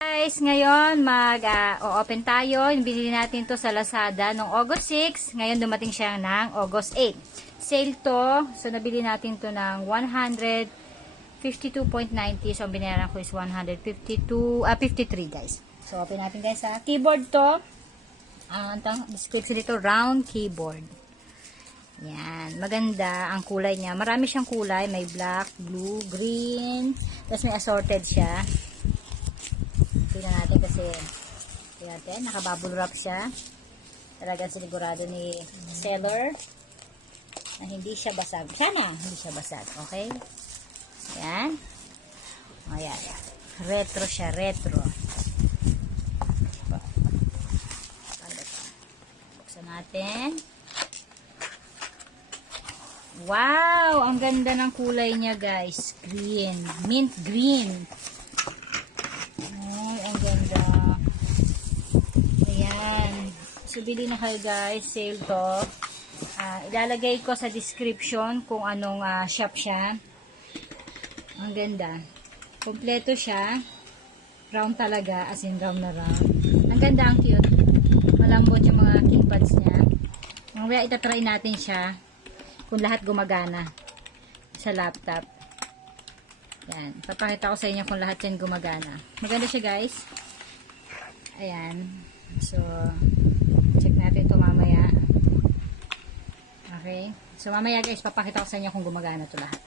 Guys, ngayon mag-open tayo. Binili natin to sa Lazada noong August 6. Ngayon dumating siya ng August 8. Sale to. So nabili natin to ng 152.90. So ang binayaran ko is 53 guys. So open natin guys ha. Keyboard to. Ang description dito, round keyboard. Yan, maganda ang kulay niya. Marami siyang kulay, may black, blue, green. Tapos may assorted siya. Tingnan natin kasi natin, naka-bubble wrap siya. Talagang sinigurado ni seller na hindi siya basag. Sana hindi siya basag, okay? Yan. Ayan. Retro siya, retro. Buksan natin. Wow! Ang ganda ng kulay niya guys. Green. Mint green. Ang ganda. Ayan. So, bili na kayo guys. Sale to. Ilalagay ko sa description kung anong shop siya. Ang ganda. Kompleto siya. Round talaga. As in round na round. Ang ganda, ang cute. Malambot yung mga keypads niya. Mamaya itatry natin siya kung lahat gumagana sa laptop. Yan. Papakita ko sa inyo kung lahat yan gumagana. Maganda siya guys. Ayan. So, check natin ito mamaya. Okay. So, mamaya guys, papakita ko sa inyo kung gumagana ito lahat.